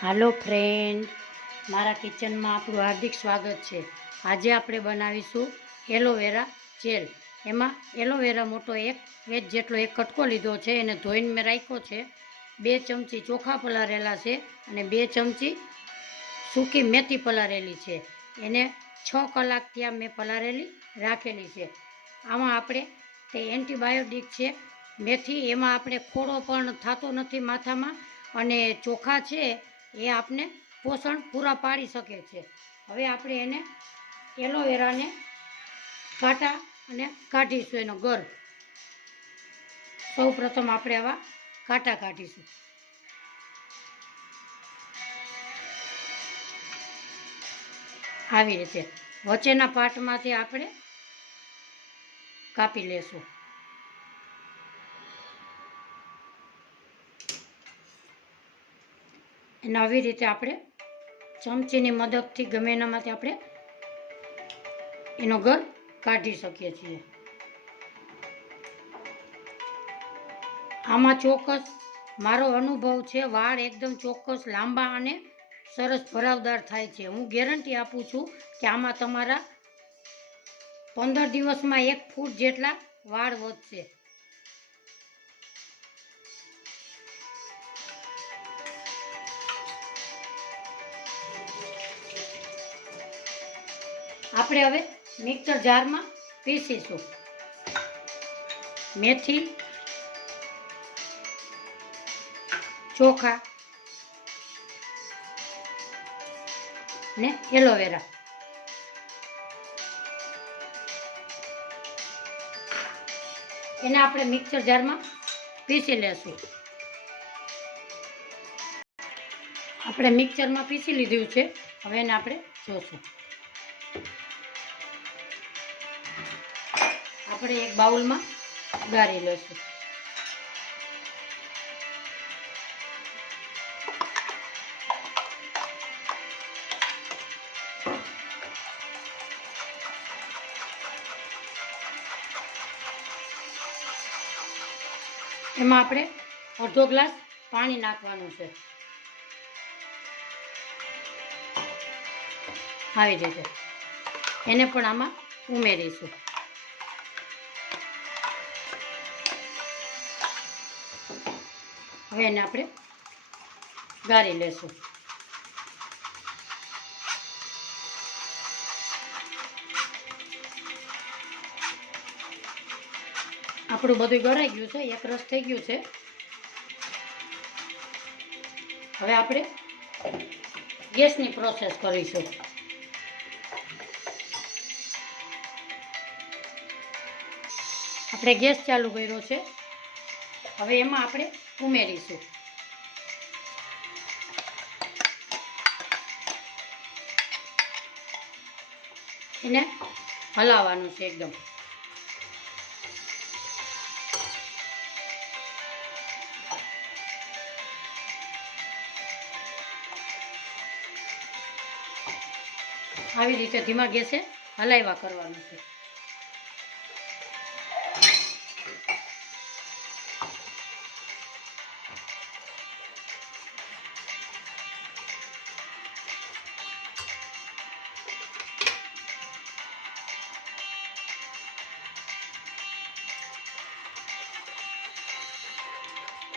હાલો friend, મારા કિચનમાં આપણું હાર્દિક સ્વાગત છે। આજે આપણે બનાવીશું એલોવેરા જેલ। એમાં એલોવેરા મોટો એક જેટલો એક કટકો લીધો છે, એને ધોઈને મેં રાખ્યો છે। 2 ચમચી ચોખા પલાળેલા છે અને 2 ચમચી સૂકી મેથી પલાળેલી છે। એને 6 કલાક ત્યાં મેં પલાળેલી રાખેલી છે। આમાં આપણે તે એન્ટીબાયોટિક છે મેથી, એમાં આપણે ખોડો પણ થતો નથી માથામાં, અને ચોખા છે એ આપને પોષણ પૂરા પાડી શકે છે। હવે આપણે એને એલોવેરાને કાંટા અને કાઢીશું એનો ગર। સૌ પ્રથમ આપણે આવા કાંટા કાઢીશું। આવી રીતે વચ્ચેના પાર્ટમાંથી આપણે કાપી લેશું। અને આવી રીતે આપણે ચમચીની મદદથી ગમે એનામાંથી આપણે એનો ગર કાઢી શકીએ છીએ। આમાં ચોક્કસ મારો અનુભવ છે, વાળ એકદમ ચોક્કસ લાંબા અને સરસ ભરાવદાર થાય છે। હું ગેરંટી આપું છું કે આમાં તમારા 15 દિવસમાં 1 ફૂટ જેટલા વાળ વધશે। આપણે હવે મિક્સર જારમાં પીસીશું। મેથી, ચોખા ને એલોવેરા, એને આપણે મિક્સર જારમાં પીસી લેશું। આપણે મિક્સરમાં પીસી લીધું છે, હવે એને આપણે જોશું। આપણે એક બાઉલમાં ગાળી લેશું। એમાં આપણે અડધો ગ્લાસ પાણી નાખવાનું છે। આવી રીતે એને પણ આમાં ઉમેરીશું। હવે એને આપણે ગાળી લેશું। આપણું બધું ગળાઈ ગયું છે, એક રસ થઈ ગયું છે। હવે આપણે ગેસની પ્રોસેસ કરીશું। આપણે ગેસ ચાલુ કર્યો છે, હવે એમાં આપણે ઉમેરીશું। એને હલાવવાનું છે એકદમ। આવી રીતે ધીમા ગેસે હલાવ્યા કરવાનું છે।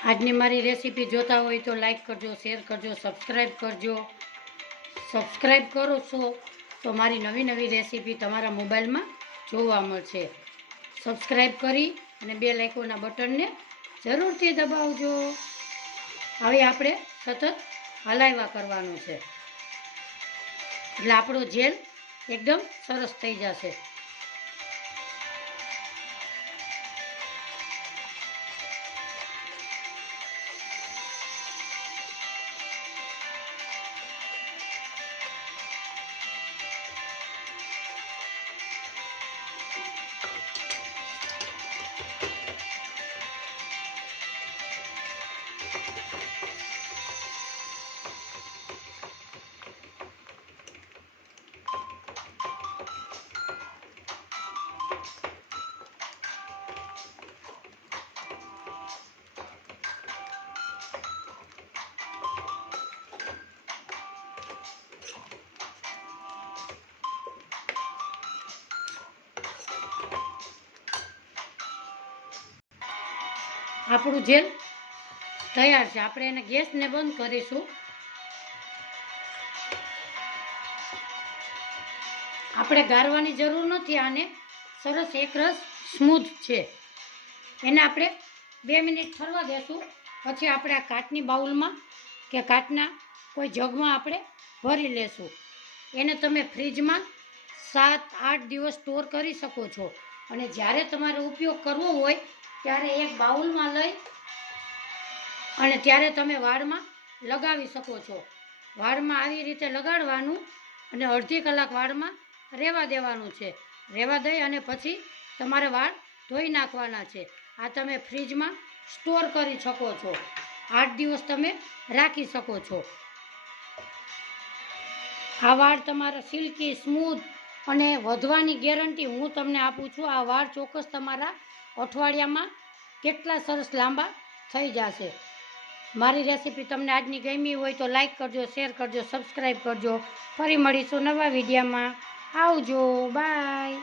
આજની મારી રેસીપી જોતા હોય તો લાઈક કરજો, શેર કરજો, સબસ્ક્રાઈબ કરજો। સબસ્ક્રાઈબ કરો છો તો મારી નવી નવી રેસીપી તમારા મોબાઈલમાં જોવા મળશે। સબસ્ક્રાઈબ કરી અને બેલ આઇકોનના બટનને જરૂરથી દબાવજો। હવે આપણે સતત હલાવ્યા કરવાનું છે, એટલે આપણો જેલ એકદમ સરસ થઈ જશે। આપણું જેલ તૈયાર છે. આપણે એને ગેસને બંધ કરીશું. આપણે ગાળવાની જરૂર નથી. આને સરસ એકરસ સ્મૂથ છે. એને આપણે 2 મિનિટ ઠરવા દેશું. પછી આપણે આ કાચની બાઉલમાં કે કાચના કોઈ જગમાં આપણે ભરી લેશું. એને તમે ફ્રીજમાં 7-8 દિવસ સ્ટોર કરી શકો છો. અને જ્યારે તમારે ઉપયોગ કરવો હોય ત્યારે એક બાઉલમાં લઈ અને ત્યારે તમે વાળમાં લગાવી શકો છો. વાળમાં આવી રીતે લગાડવાનું અને અડધી કલાક વાળમાં રહેવા દેવાનું છે. રહેવા દઈ અને પછી તમારે વાળ ધોઈ નાખવાના છે. આ તમે ફ્રીજમાં સ્ટોર કરી શકો છો. 8 દિવસ તમે રાખી શકો છો. આ વાળ તમારા સિલ્કી સ્મૂથ અને વધવાની ગેરંટી હું તમને આપું છું. આ વાળ ચોક્કસ તમારા અઠવાડિયામાં કેટલા સરસ લાંબા થઈ જશે. મારી રેસીપી તમને આજની ગમી હોય તો લાઈક કરજો, શેર કરજો, સબસ્ક્રાઈબ કરજો. ફરી મળીશું નવા વિડીયોમાં. આવજો, બાય.